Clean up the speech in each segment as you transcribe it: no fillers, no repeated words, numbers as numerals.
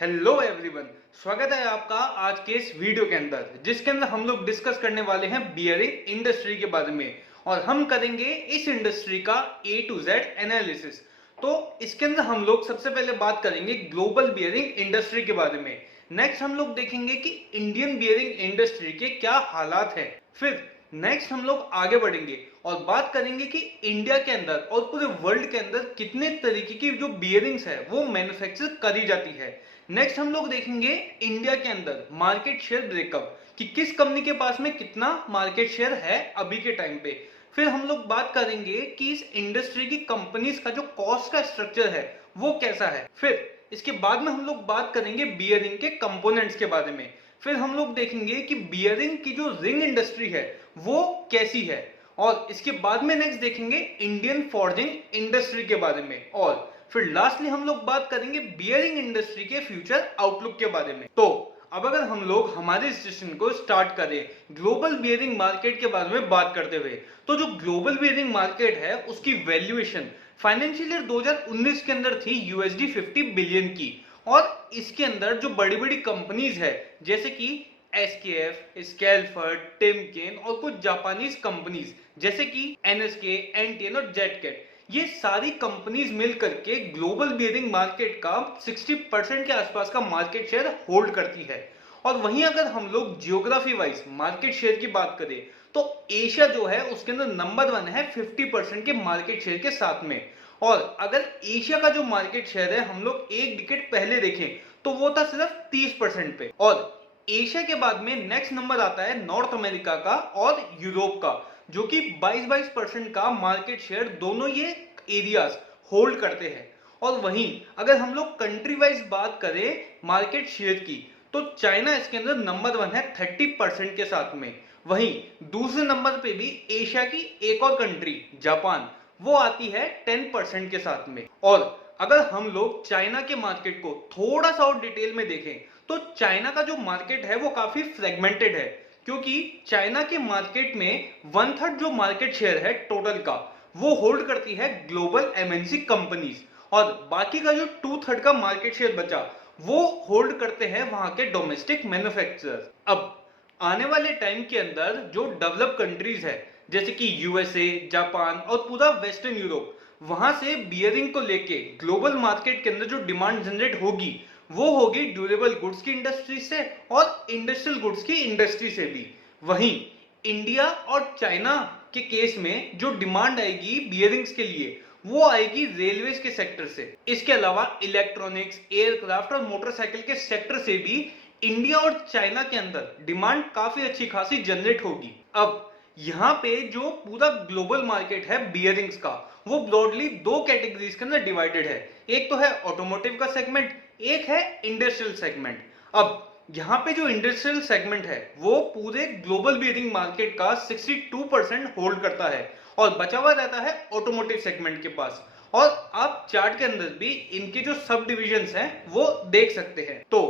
Hello everyone, स्वागत है आपका आज के इस वीडियो के अंदर जिसके अंदर हम लोग डिस्कस करने वाले हैं बियरिंग इंडस्ट्री के बारे में। और हम करेंगे इस इंडस्ट्री का ए टू जेड एनालिसिस। तो इसके अंदर हम लोग सबसे पहले बात करेंगे ग्लोबल बियरिंग इंडस्ट्री के बारे में। नेक्स्ट हम लोग देखेंगे कि इंडियन बियरिंग इंडस्ट्री के क्या हालात है। फिर नेक्स्ट हम लोग आगे बढ़ेंगे और बात करेंगे कि इंडिया के अंदर और पूरे वर्ल्ड के अंदर कितने तरीके की जो बियरिंग्स है वो मैन्युफैक्चर करी जाती है। नेक्स्ट हम लोग देखेंगे इंडिया के अंदर मार्केट शेयर ब्रेकअप कि किस कंपनी के पास में कितना मार्केट शेयर है अभी के टाइम पे। फिर हम लोग बात करेंगे कि इस इंडस्ट्री की कंपनीज का जो कॉस्ट का स्ट्रक्चर है वो कैसा है। फिर इसके बाद में हम लोग बात करेंगे बियरिंग के कंपोनेंट्स के बारे में। फिर हम लोग देखेंगे कि बियरिंग की जो रिंग इंडस्ट्री है वो कैसी है। और इसके बाद में नेक्स्ट देखेंगे इंडियन फॉर्जिंग इंडस्ट्री के बारे में। और फिर लास्टली हम लोग बात करेंगे बियरिंग इंडस्ट्री के फ्यूचर आउटलुक के बारे में। तो अब अगर हम लोग हमारे सेशन को स्टार्ट करें ग्लोबल बियरिंग मार्केट के बारे में बात करते हुए, तो जो ग्लोबल बियरिंग मार्केट है उसकी वैल्यूएशन फाइनेंशियल ईयर 2019 के अंदर थी यूएसडी 50 बिलियन की। और इसके अंदर जो बड़ी बड़ी कंपनीज है जैसे कि एसकेएफ, स्केलफर्ड, टिमकेन और कुछ जापानीज कंपनीज जैसे कि एनएसके, एनटीएन और जेटकेट, ये सारी कंपनीज मिलकर के ग्लोबल बियरिंग मार्केट का 60% के आसपास का मार्केट शेयर होल्ड करती है। और वहीं अगर हम लोग जियोग्राफी वाइज मार्केट शेयर की बात करें तो एशिया जो है उसके अंदर नंबर 1 है 50% के मार्केट शेयर के साथ में। और अगर एशिया का जो मार्केट शेयर है हम लोग एक डिकेड पहले देखें तो वो था सिर्फ 30% पे। और एशिया के बाद में नेक्स्ट नंबर आता है नॉर्थ अमेरिका का और यूरोप का, जो कि 22% का मार्केट शेयर दोनों ये एरियाज होल्ड करते हैं। और वहीं अगर हम लोग कंट्री वाइज बात करें मार्केट शेयर की तो चाइना इसके अंदर नंबर 1 है 30% के साथ में। वहीं दूसरे नंबर पे भी एशिया की एक और कंट्री जापान, वो आती है 10% के साथ में। और अगर हम लोग चाइना के मार्केट को थोड़ा सा और डिटेल में देखें तो चाइना का जो मार्केट है वो काफी फ्रेगमेंटेड है, क्योंकि चाइना के मार्केट में 1/3 जो मार्केट शेयर है टोटल का वो होल्ड करती है ग्लोबल एमएनसी कंपनीज। और बाकी का जो 2/3 का मार्केट शेयर बचा वो होल्ड करते हैं वहां के डोमेस्टिक मैन्युफैक्चरर्स। अब आने वाले टाइम के अंदर जो डेवलप कंट्रीज है जैसे कि यूएसए, जापान और पूरा वेस्टर्न यूरोप, वहां से बियरिंग को लेके ग्लोबल मार्केट के अंदर जो डिमांड जनरेट होगी वो होगी ड्यूरेबल गुड्स की इंडस्ट्री से और इंडस्ट्रियल गुड्स की इंडस्ट्री से भी। वहीं इंडिया और चाइना के केस में जो डिमांड आएगी बियरिंग्स के लिए वो आएगी रेलवेज के सेक्टर से। इसके अलावा इलेक्ट्रॉनिक्स, एयरक्राफ्ट और मोटरसाइकिल के सेक्टर से भी इंडिया और चाइना के अंदर डिमांड काफी अच्छी खासी जनरेट होगी। अब यहाँ पे जो पूरा ग्लोबल मार्केट है बियरिंग्स का वो ब्रॉडली दो कैटेगरीज के अंदर डिवाइडेड है। एक तो है ऑटोमोटिव का सेगमेंट, एक है इंडस्ट्रियल सेगमेंट। अब यहाँ पे जो इंडस्ट्रियल सेगमेंट है वो पूरे ग्लोबल बियरिंग मार्केट का 62% होल्ड करता है और बचा हुआ रहता है ऑटोमोटिव सेगमेंट के पास। और आप चार्ट के अंदर भी इनके जो सब डिविजन्स हैं वो देख सकते हैं। तो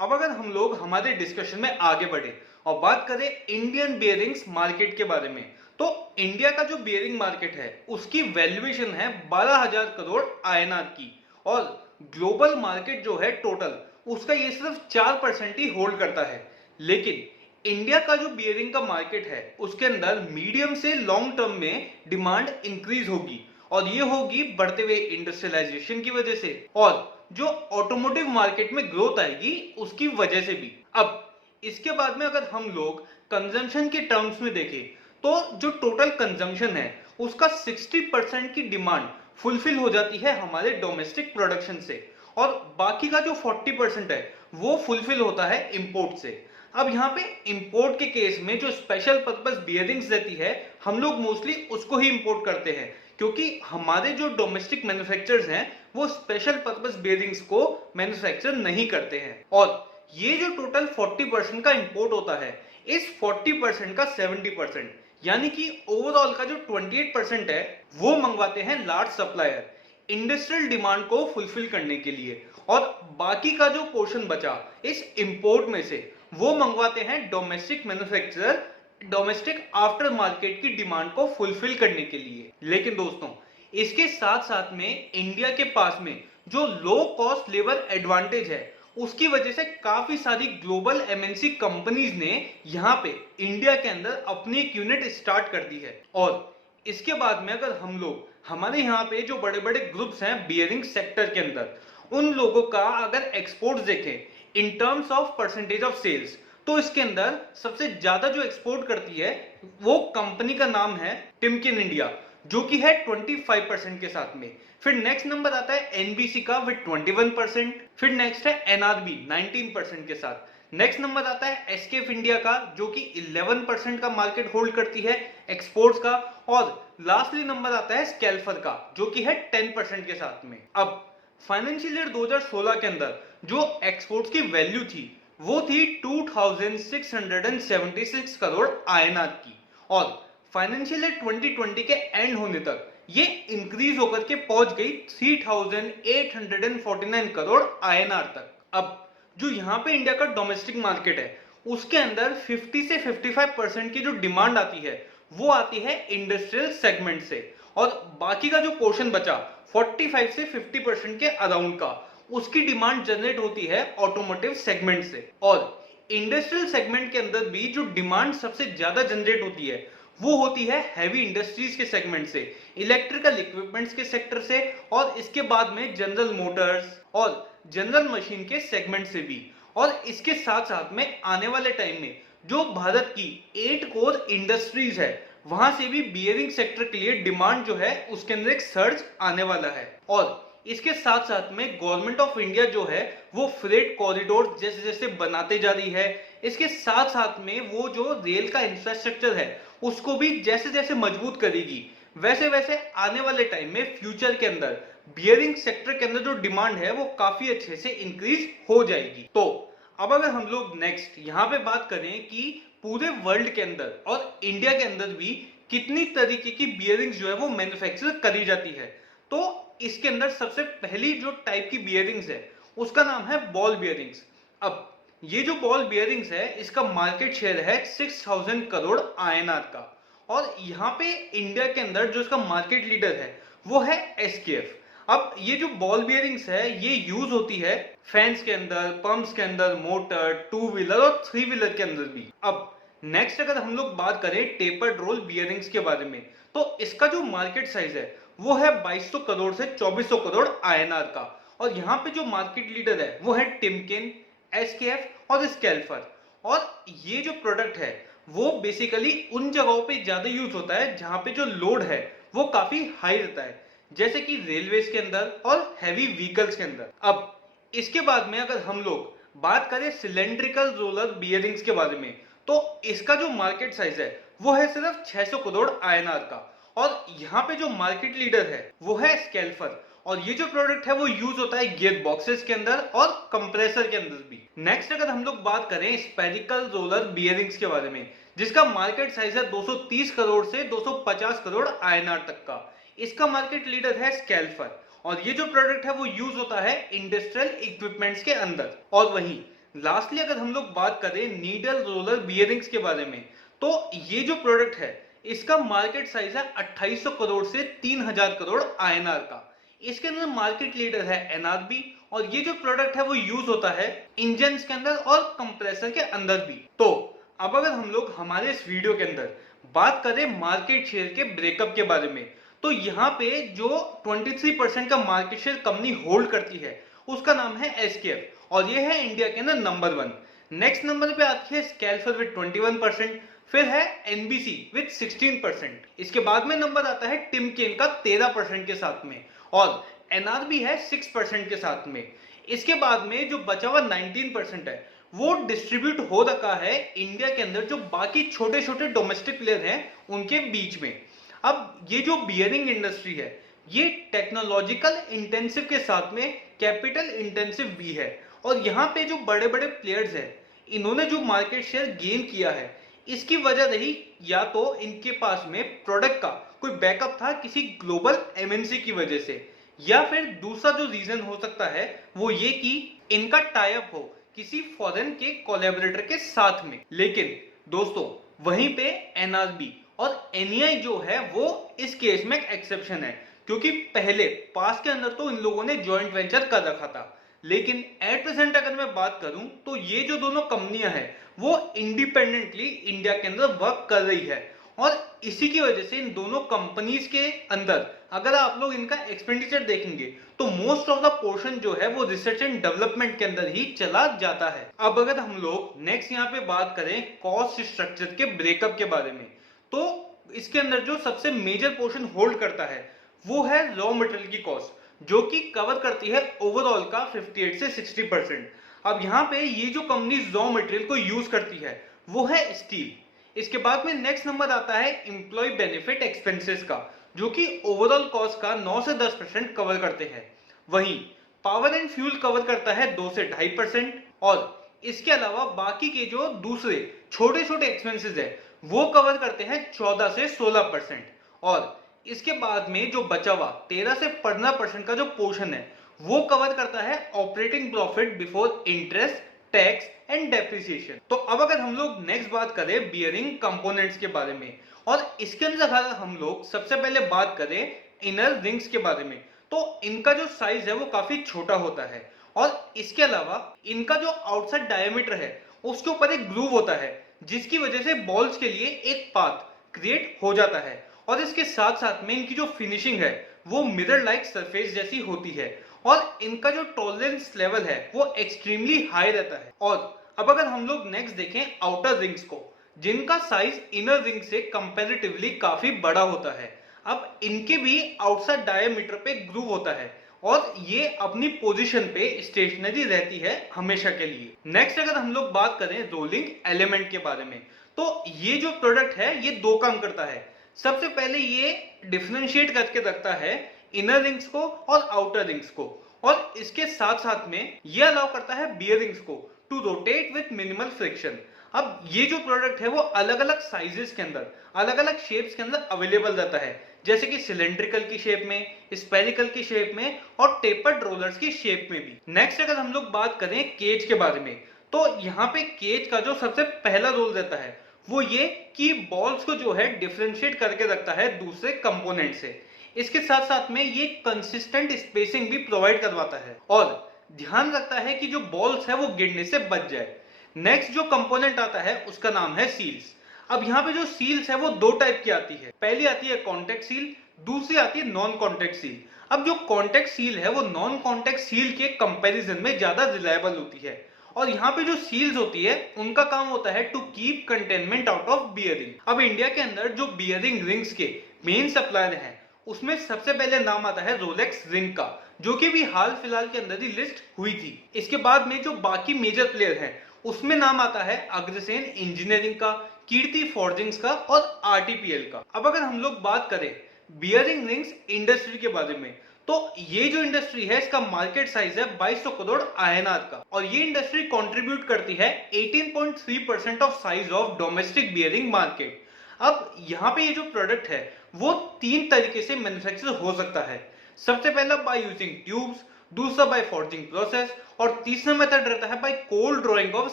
अब अगर हम लोग हमारे डिस्कशन में आगे बढ़े और बात करें इंडियन बियरिंग्स मार्केट के बारे में, तो इंडिया का जो बियरिंग मार्केट है उसकी वैल्यूएशन है 12,000 करोड़ आईएनआर की। और ग्लोबल मार्केट जो है टोटल उसका ये सिर्फ 4% ही होल्ड करता है। लेकिन इंडिया का जो बियरिंग का मार्केट है उसके अंदर मीडियम से लॉन्ग टर्म में डिमांड इंक्रीज होगी और ये होगी बढ़ते हुए इंडस्ट्रियलाइजेशन की वजह से और जो ऑटोमोटिव मार्केट में ग्रोथ आएगी उसकी वजह से भी। अब इसके बाद में अगर हम लोग कंजम्पशन के टर्म्स में देखें तो जो टोटल कंजम्पशन है उसका 60% की डिमांड फुलफिल हो जाती है हमारे डोमेस्टिक प्रोडक्शन से और बाकी का जो 40% है वो फुलफिल होता है इंपोर्ट से। अब यहाँ पे इंपोर्ट के केस में जो स्पेशल पर्पस बियरिंग्स रहती है हम लोग मोस्टली उसको ही इंपोर्ट करते हैं, क्योंकि हमारे जो डोमेस्टिक मैन्युफैक्चरर्स हैं वो स्पेशल पर्पस बियरिंग्स को मैन्युफैक्चर नहीं करते हैं। और ये जो टोटल 40% का इंपोर्ट होता है इस 40% का 70% यानी कि ओवरऑल का जो 28% है वो मंगवाते हैं लार्ज सप्लायर इंडस्ट्रियल डिमांड को फुलफिल करने के लिए। और बाकी का जो पोर्शन बचा इस इंपोर्ट में से वो मंगवाते हैं domestic manufacturer domestic after market की डिमांड को फुलफिल करने के लिए। लेकिन दोस्तों इसके साथ साथ में इंडिया के पास में जो लो कॉस्ट लेबर एडवांटेज है उसकी वजह से काफी सारी ग्लोबल एमएनसी कंपनीज ने यहाँ पे इंडिया के अंदर अपनी एक यूनिट स्टार्ट कर दी है। और इसके बाद में अगर हम लोग हमारे यहाँ पे जो बड़े बड़े ग्रुप्स हैं बियरिंग सेक्टर के अंदर, उन लोगों का अगर एक्सपोर्ट देखें in terms of percentage of sales, तो इसके अंदर सबसे ज्यादा जो एक्सपोर्ट करती है वो कंपनी का नाम है टिमकेन इंडिया, जो कि है 25% के साथ में। फिर नेक्स्ट नंबर आता है एनबीसी का विद 21%। फिर नेक्स्ट है एनआरबी 19% के साथ। नेक्स्ट नंबर आता है एसकेएफ इंडिया का, जो कि 11% का मार्केट होल्ड करती है एक्सपोर्ट्स का। और लास्टली नंबर आता है स्केल्फर का, जो कि है 10% के साथ में। अब फाइनेंशियल ईयर 2016 के अंदर जो एक्सपोर्ट्स की वैल्यू थी वो थी 2676 करोड़ आईएनआर की, और फाइनेंशियल ईयर 2020 के एंड होने तक ये इंक्रीज होकर के पहुंच गई 3849 करोड़ आईएनआर तक। अब जो यहाँ पे इंडिया का डोमेस्टिक मार्केट है उसके अंदर 50 से 55% की जो डिमांड आती है वो आती है इंडस्ट्रियल सेगमेंट से, और बाकी का जो पोर्शन बचा 45 से 50% के अराउंड का, उसकी डिमांड जनरेट होती है ऑटोमोटिव सेगमेंट से। और इंडस्ट्रियल सेगमेंट के अंदर भी जो डिमांड सबसे ज्यादा जनरेट होती है वो होती है हैवी इंडस्ट्रीज के सेगमेंट से, इलेक्ट्रिकल इक्विपमेंट्स के सेक्टर से, और इसके बाद में जनरल मोटर्स और जनरल मशीन के सेगमेंट से भी। और इसके साथ साथ में आने वाले टाइम में जो भारत की 8 कोर इंडस्ट्रीज है वहां से भी बियरिंग सेक्टर के लिए डिमांड जो है उसके अंदर एक सर्ज आने वाला है। और इसके साथ साथ में गवर्नमेंट ऑफ इंडिया जो है वो फ्रेट कॉरिडोर जैसे जैसे बनाते जा रही है, इसके साथ साथ में वो जो रेल का इंफ्रास्ट्रक्चर है उसको भी जैसे जैसे मजबूत करेगी, वैसे वैसे आने वाले टाइम में फ्यूचर के अंदर बियरिंग सेक्टर के अंदर जो डिमांड है वो काफी अच्छे से इंक्रीज हो जाएगी। तो अब अगर हम लोग नेक्स्ट यहाँ पे बात करें कि पूरे वर्ल्ड के अंदर और इंडिया के अंदर भी कितनी तरीके की बियरिंग्स जो है वो मैन्युफैक्चर करी जाती है, तो इसके अंदर सबसे पहली जो टाइप की बियरिंग्स है उसका नाम है बॉल बियरिंग्स। अब ये जो बॉल बियरिंग्स है इसका मार्केट शेयर है 6000 करोड़ आईएनआर का, और यहाँ पे इंडिया के अंदर जो इसका मार्केट लीडर है वो है एसकेएफ। अब ये जो बॉल बियरिंग्स है ये यूज होती है फैंस के अंदर, पंप्स के अंदर, मोटर, टू व्हीलर और थ्री व्हीलर के अंदर भी। अब नेक्स्ट अगर हम लोग बात करें टेपर्ड रोल बियरिंग्स के बारे में, तो इसका जो मार्केट साइज है वो है 2200 करोड़ से 2400 करोड़ आईएनआर का, और यहाँ पे जो मार्केट लीडर है वो है टिमकेन, एसकेएफ और स्केल्फर। और ये जो प्रोडक्ट है वो बेसिकली उन जगहों पे ज्यादा यूज होता है जहां पे जो लोड है वो काफी हाई रहता है, जैसे कि रेलवेज के अंदर और हैवी व्हीकल्स के अंदर। अब इसके बाद में अगर हम लोग बात करें सिलेंड्रिकल रोलर बियरिंग्स के बारे में, तो इसका जो मार्केट साइज है वो है सिर्फ 600 करोड़ आईएनआर का, और यहाँ पे जो मार्केट लीडर है वो है स्केल्फर। और ये जो प्रोडक्ट है वो यूज होता है गियर बॉक्सेस के अंदर और कंप्रेसर के अंदर भी। नेक्स्ट अगर हम लोग बात करें स्पेरिकल रोलर बियरिंग्स के बारे में, जिसका मार्केट साइज है 230 करोड़ से 250 करोड़ आईएनआर तक का, इसका मार्केट लीडर है स्केल्फर, और ये जो प्रोडक्ट है वो यूज होता है इंडस्ट्रियल इक्विपमेंट्स के अंदर। और वहीं लास्टली अगर हम लोग बात करें नीडल रोलर बियरिंग्स के बारे में, तो ये जो प्रोडक्ट है इसका मार्केट साइज है 2800 करोड़ से 3000 करोड़ आईएनआर का। इसके अंदर मार्केट लीडर है एनआरबी, और ये जो प्रोडक्ट है वो यूज होता है इंजन के अंदर और कंप्रेसर के अंदर भी। तो अब अगर हम लोग हमारे इस वीडियो के अंदर बात करें मार्केट शेयर के ब्रेकअप के बारे में, तो यहाँ पे जो 23% का मार्केट शेयर कंपनी होल्ड करती है उसका नाम है एसकेएफ, और ये है इंडिया के अंदर नंबर 1। नेक्स्ट नंबर पे आती है स्केल्फर विद 21%, फिर है एनबीसी विद 16%, इसके बाद में नंबर आता है टिमकेन का 13% के साथ में, और एनआरबी है 6% के साथ में। इसके बाद में जो बचा हुआ 19% है वो डिस्ट्रीब्यूट हो रखा है इंडिया के अंदर जो बाकी छोटे छोटे डोमेस्टिक प्लेयर हैं उनके बीच में। अब ये जो बियरिंग इंडस्ट्री है ये टेक्नोलॉजिकल इंटेंसिव के साथ में कैपिटल इंटेंसिव भी है, और यहाँ पे जो बड़े बड़े प्लेयर्स हैं इन्होंने जो मार्केट शेयर गेन किया है इसकी वजह रही या तो इनके पास में प्रोडक्ट का कोई बैकअप था किसी ग्लोबल एमएनसी की वजह से, या फिर दूसरा जो रीजन हो सकता है वो ये कि इनका टाई अप हो किसी फॉरेन के कोलैबोरेटर के साथ में। लेकिन दोस्तों वहीं पे एनआरबी और एनईआई जो है वो इस केस में एक एक्सेप्शन है, क्योंकि पहले पास के अंदर तो इन लोगों ने जॉइंट वेंचर कर रखा था, लेकिन एट प्रेजेंट अगर मैं बात करूं तो ये जो दोनों कंपनियां हैं वो इंडिपेंडेंटली इंडिया के अंदर वर्क कर रही है, और इसी की वजह से इन दोनों कंपनीज के अंदर अगर आप लोग इनका एक्सपेंडिचर देखेंगे तो मोस्ट ऑफ द पोर्शन जो है वो रिसर्च एंड डेवलपमेंट के अंदर ही चला जाता है। अब अगर हम लोग नेक्स्ट यहाँ पे बात करें कॉस्ट स्ट्रक्चर के ब्रेकअप के बारे में, तो इसके अंदर जो सबसे मेजर पोर्शन होल्ड करता है वो है रॉ मटेरियल की कॉस्ट, जो कि कवर करती है ओवरऑल का 58 से 60%। अब यहाँ पे ये जो कंपनी रॉ मटेरियल को यूज करती है वो है स्टील। इसके बाद में नेक्स्ट नंबर आता है एम्प्लॉय बेनिफिट एक्सपेंसेस का, जो कि ओवरऑल कॉस्ट का 9 से 10% कवर करते हैं। वहीं पावर एंड फ्यूल कवर करता है 2 से 2.5%, और इसके अलावा बाकी के जो दूसरे छोटे छोटे एक्सपेंसेस है वो कवर करते हैं 14 से 16%। और इसके बाद में जो बचा हुआ 13 से 15% का जो पोर्शन है वो कवर करता है operating profit before interest, tax and depreciation. तो अब अगर हम लोग नेक्स्ट बात करें बियरिंग कंपोनेंट्स के बारे में, और इसके अंदर अगर हम लोग सबसे पहले बात करें इनर रिंग्स के बारे में, तो इनका जो साइज है वो काफी छोटा होता है, और इसके अलावा इनका जो आउटसाइड डायमीटर है उसके ऊपर एक ग्रूव होता है, जिसकी वजह से बॉल्स के लिए एक पाथ क्रिएट हो जाता है। और इसके साथ साथ में इनकी जो फिनिशिंग है वो मिरर लाइक सरफेस जैसी होती है, और इनका जो टॉलरेंस लेवल है वो एक्सट्रीमली हाई रहता है। और अब अगर हम लोग नेक्स्ट देखें आउटर रिंग्स को, जिनका साइज इनर रिंग से कंपैरेटिवली काफी बड़ा होता है। अब इनके भी आउटसाइड डायमीटर पे ग्रूव होता है, और ये अपनी पोजीशन पे स्टेशनरी रहती है हमेशा के लिए। नेक्स्ट अगर हम लोग बात करें रोलिंग एलिमेंट के बारे में, तो ये जो प्रोडक्ट है ये दो काम करता है। सबसे पहले ये डिफरेंशिएट करके रखता है इनर रिंग्स को और आउटर रिंग्स को, और इसके साथ साथ में ये अलाउ करता है बियरिंग्स को to rotate with minimal friction. अब ये जो प्रोडक्ट है वो अलग अलग साइजेस के अंदर, अलग अलग शेप्स के अंदर अवेलेबल रहता है, जैसे कि सिलेंड्रिकल की शेप में, स्पेरिकल की शेप में, और टेपर्ड रोलर्स की शेप में भी। नेक्स्ट अगर हम लोग बात करें केज के बारे में, तो यहाँ पे केज का जो सबसे पहला रोल रहता है वो ये कि बॉल्स को जो है डिफरेंशिएट करके रखता है दूसरे कंपोनेंट से। इसके साथ साथ में ये कंसिस्टेंट स्पेसिंग भी प्रोवाइड करवाता है, और ध्यान रखता है कि जो बॉल्स है वो गिरने से बच जाए। नेक्स्ट जो कंपोनेंट आता है उसका नाम है सील्स। अब यहाँ पे जो सील्स है वो दो टाइप की आती है, पहली आती है कॉन्टेक्ट सील, दूसरी आती है नॉन कॉन्टेक्ट सील। अब जो कॉन्टेक्ट सील है वो नॉन कॉन्टेक्ट सील के कंपैरिजन में ज्यादा रिलायबल होती है, और यहाँ पे जो सील्स होती है उनका काम होता है to keep containment out of bearing. अब इंडिया के अंदर जो बियरिंग रिंग्स के मेन सप्लायर हैं उसमें सबसे पहले नाम आता है रोलेक्स रिंग का, जो कि भी हाल फिलहाल के अंदर ही लिस्ट हुई थी। इसके बाद में जो बाकी मेजर प्लेयर हैं उसमें नाम आता है अग्रसेन इंजीनियरिंग का, कीर्ति फोर्जिंग्स का, और आरटीपीएल का। अब अगर हम लोग बात करें बियरिंग रिंग्स इंडस्ट्री के बारे में, तो ये जो इंडस्ट्री है इसका मार्केट साइज है 2200 करोड़ आईएनआर का, और ये इंडस्ट्री कंट्रीब्यूट करती है 18.3% of size of domestic bearing market. अब यहाँ पे ये जो प्रोडक्ट है वो तीन तरीके से मैन्युफैक्चर हो सकता है। सबसे पहला बाय यूजिंग ट्यूब्स, दूसरा बाय फॉर्जिंग प्रोसेस, और तीसरा मेथड रहता है by cold drawing of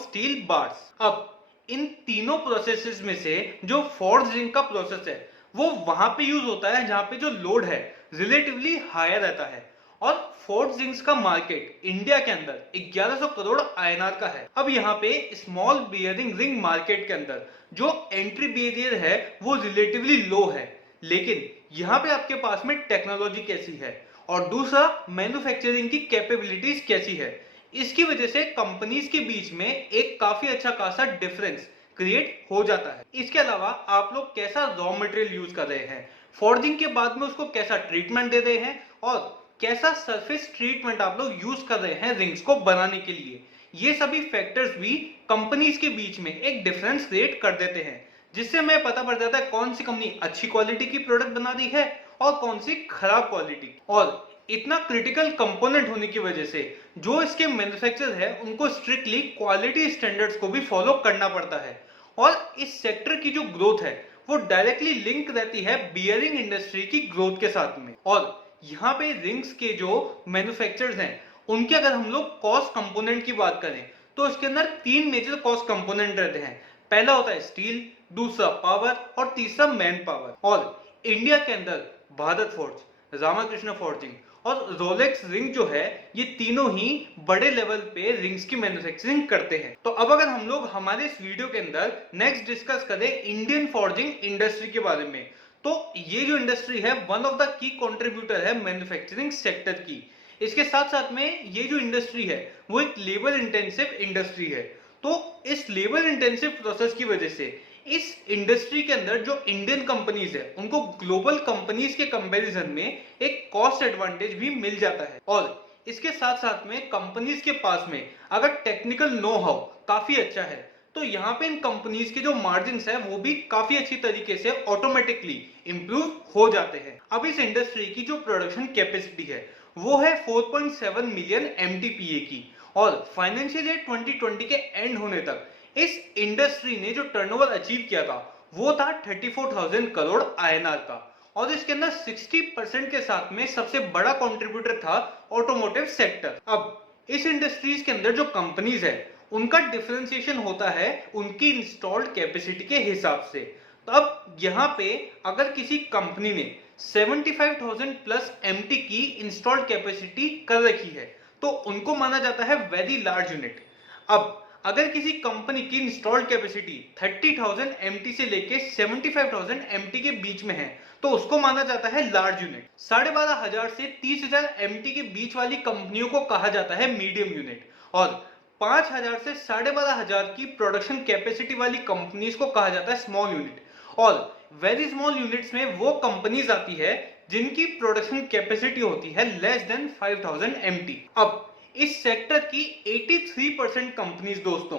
steel bars. अब इन तीनों प्रोसेसेस में से जो फॉर्जिंग का प्रोसेस है वो वहां पे यूज होता है जहां पे जो लोड है रिलेटिवली हायर रहता है, और फोर्जिंग्स का मार्केट इंडिया के अंदर 1100 करोड़ आईएनआर का है। अब यहाँ पे स्मॉल बियरिंग रिंग मार्केट के अंदर जो एंट्री बैरियर है वो रिलेटिवली लो है, लेकिन यहाँ पे आपके पास में टेक्नोलॉजी कैसी है और दूसरा मैन्युफैक्चरिंग की कैपेबिलिटीज कैसी है, इसकी वजह से कंपनीज के बीच में एक काफी अच्छा खासा डिफरेंस क्रिएट हो जाता है। इसके अलावा आप लोग कैसा रॉ मटेरियल यूज कर रहे हैं, फोर्जिंग के बाद में उसको कैसा ट्रीटमेंट दे रहे हैं, और कैसा सरफेस ट्रीटमेंट आप लोग यूज कर रहे हैं रिंग्स को बनाने के लिए, ये सभी फैक्टर्स भी कंपनीज के बीच में एक डिफरेंस क्रिएट कर देते हैं, जिससे हमें पता पड़ जाता है कौन सी कंपनी अच्छी क्वालिटी की प्रोडक्ट बना रही है और कौन सी खराब क्वालिटी। और इतना क्रिटिकल कंपोनेंट होने की वजह से जो इसके मैन्युफैक्चरर है उनको स्ट्रिक्टली क्वालिटी स्टैंडर्ड्स को भी फॉलो करना पड़ता है, और इस सेक्टर की जो ग्रोथ है वो डायरेक्टली लिंक रहती है बियरिंग इंडस्ट्री की ग्रोथ के साथ में। और यहाँ पे रिंग्स के जो मैन्युफैक्चरर्स हैं उनके अगर हम लोग कॉस्ट कंपोनेंट की बात करें तो इसके अंदर तीन मेजर कॉस्ट कंपोनेंट रहते हैं। पहला होता है स्टील, दूसरा पावर, और तीसरा मैन पावर। और इंडिया के अंदर भारत फोर्ज, रामाकृष्ण फोर्जिंग और रोलेक्स रिंग जो है ये तीनों ही बड़े लेवल पे रिंग्स की मैन्युफैक्चरिंग करते हैं। तो अब अगर हम लोग हमारे इस वीडियो के अंदर नेक्स्ट डिस्कस करें इंडियन फॉर्जिंग इंडस्ट्री के बारे में, तो ये जो इंडस्ट्री है one of the key contributor है मैन्युफैक्चरिंग सेक्टर की। इसके साथ साथ में ये जो इंडस्ट्री है वो एक लेबर इंटेंसिव इंडस्ट्री है। तो इस लेबर इंटेंसिव प्रोसेस की वजह से इस इंडस्ट्री के अंदर जो इंडियन कंपनीज है उनको ग्लोबल कंपनीज के कंपैरिजन में एक कॉस्ट एडवांटेज भी मिल जाता है। और इसके साथ साथ में कंपनीज के पास में अगर टेक्निकल नो हाउ काफी अच्छा है तो यहाँ पे इन कंपनीज के जो मार्जिन है वो भी काफी अच्छी तरीके से ऑटोमेटिकली इंप्रूव हो जाते हैं। अब इस इंडस्ट्री की जो प्रोडक्शन कैपेसिटी है वो है 4.7 मिलियन एमटीपीए की, और फाइनेंशियल ईयर 2020 के एंड होने तक इस इंडस्ट्री ने जो टर्नओवर अचीव किया था वो था 34,000 करोड़ आईएनआर का, और इसके अंदर 60% के साथ में सबसे बड़ा कंट्रीब्यूटर था ऑटोमोटिव सेक्टर। अब इस इंडस्ट्रीज के अंदर जो कंपनीज है उनका डिफरेंशिएशन होता है उनकी इंस्टॉल्ड कैपेसिटी के हिसाब से। तो अब यहाँ पे अगर किसी कंपनी ने 75,000 प्लस एमटी की इंस्टॉल्ड कैपेसिटी कर रखी है तो उनको माना जाता है वेरी लार्ज यूनिट। अब अगर किसी कंपनी की इंस्टॉल्ड कैपेसिटी 30,000 एमटी से लेके 75,000 एमटी के बीच में है तो उसको माना जाता है लार्ज यूनिट। 12,500 से 30,000 एमटी के बीच वाली कंपनियों को कहा जाता है मीडियम यूनिट, और 5,000 से 12,500 की प्रोडक्शन कैपेसिटी वाली कंपनीज को कहा जाता है स्मॉल यूनिट। और वेरी स्मॉल यूनिट्स में वो कंपनीज आती है जिनकी प्रोडक्शन कैपेसिटी होती है लेस देन 5,000 एमटी। अब इस सेक्टर की 83% कंपनीज दोस्तों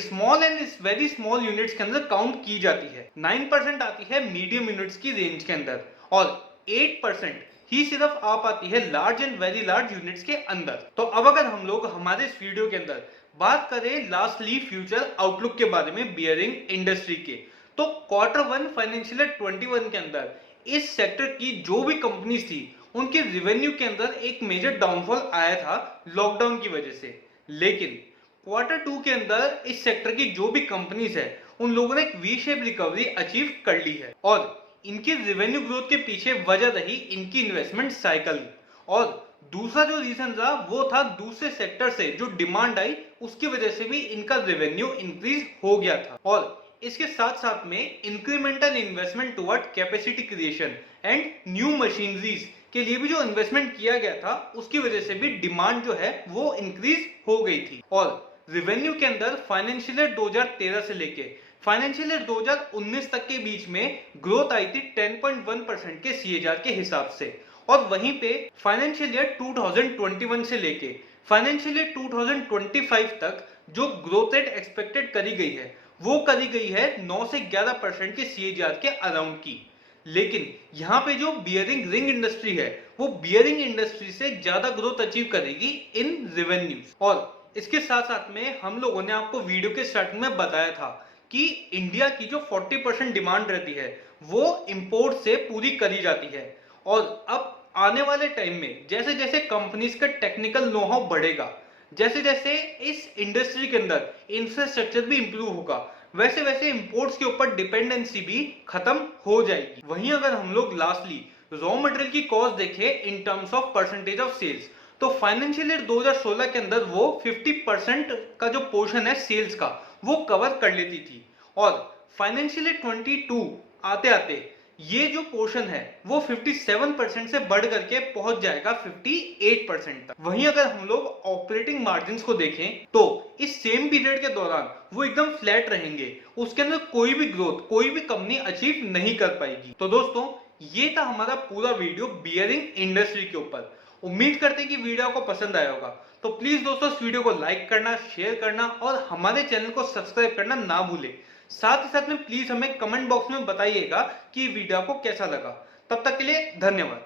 small and very small units के अंदर काउंट की जाती है। 9% आती है मीडियम यूनिट्स की रेंज के अंदर, और 8% ही सिर्फ आ पाती है large and very large units के अंदर। तो अब अगर हम लोग हमारे इस वीडियो के अंदर बात करें लास्टली फ्यूचर आउटलुक के बारे में बियरिंग इंडस्ट्री के, तो Q1 फाइनेंशियल ईयर 21 के अंदर इस सेक्टर की जो भी कंपनीज थी उनके रेवेन्यू के अंदर एक मेजर डाउनफॉल आया था लॉकडाउन की वजह से। लेकिन Q2 के अंदर इस सेक्टर की जो भी कंपनीज है उन लोगों ने एक वी शेप रिकवरी अचीव कर ली है, और इनकी रेवेन्यू ग्रोथ के पीछे वजह रही इनकी इन्वेस्टमेंट साइकिल। और दूसरा जो रीजन रहा वो था दूसरे सेक्टर से जो डिमांड आई उसकी वजह से भी इनका रेवेन्यू इंक्रीज हो गया था। और इसके साथ साथ में incremental investment toward capacity creation and new machineries के लिए भी जो इन्वेस्टमेंट किया गया था उसकी वजह से भी डिमांड जो है वो इंक्रीज हो गई थी। और रेवेन्यू के अंदर फाइनेंशियल ईयर 2013 से लेके फाइनेंशियल ईयर 2019 तक के बीच में ग्रोथ आई थी 10.1% के सीएजीआर के हिसाब से, और वहीं पे फाइनेंशियल ईयर 2021 से लेके फाइनेंशियल ईयर 2025 तक जो ग्रोथ रेट एक्सपेक्टेड करी गई है वो करी गई है 9 से 11% के सीएजीआर के अराउंड की। लेकिन यहाँ पे जो बियरिंग रिंग इंडस्ट्री है वो बियरिंग इंडस्ट्री से ज्यादा ग्रोथ अचीव करेगी इन रेवेन्यूज। और इसके साथ साथ में हम लोगों ने आपको वीडियो के स्टार्टिंग में बताया था कि इंडिया की जो 40% डिमांड रहती है वो इंपोर्ट से पूरी करी जाती है, और अब आने वाले टाइम में जैसे जैसे कंपनीज का टेक्निकल नो हाउ बढ़ेगा, जैसे जैसे इस इंडस्ट्री के अंदर इंफ्रास्ट्रक्चर भी इंप्रूव होगा, वैसे वैसे इंपोर्ट्स के ऊपर डिपेंडेंसी भी खत्म हो जाएगी। वहीं अगर हम लोग लास्टली रॉ मटेरियल की कॉस्ट देखें in terms of percentage of sales, तो फाइनेंशियल ईयर 2016 के अंदर वो 50% का जो पोर्शन है सेल्स का वो कवर कर लेती थी, और फाइनेंशियल ईयर 22 आते आते ये जो पोर्शन है वो 57% से बढ़ करके पहुंच जाएगा 58% तक। वहीं अगर हम लोग ऑपरेटिंग मार्जिन्स को देखें तो इस सेम पीरियड के दौरान वो एकदम फ्लैट रहेंगे, उसके अंदर कोई भी ग्रोथ कोई भी कंपनी अचीव नहीं कर पाएगी। तो दोस्तों ये था हमारा पूरा वीडियो बियरिंग इंडस्ट्री के ऊपर। उम्मीद करते हैं कि वीडियो को पसंद आया होगा, तो प्लीज दोस्तों इस वीडियो को लाइक करना, शेयर करना और हमारे चैनल को सब्सक्राइब करना ना भूलें। साथ ही साथ में प्लीज हमें कमेंट बॉक्स में बताइएगा कि वीडियो को कैसा लगा। तब तक के लिए धन्यवाद।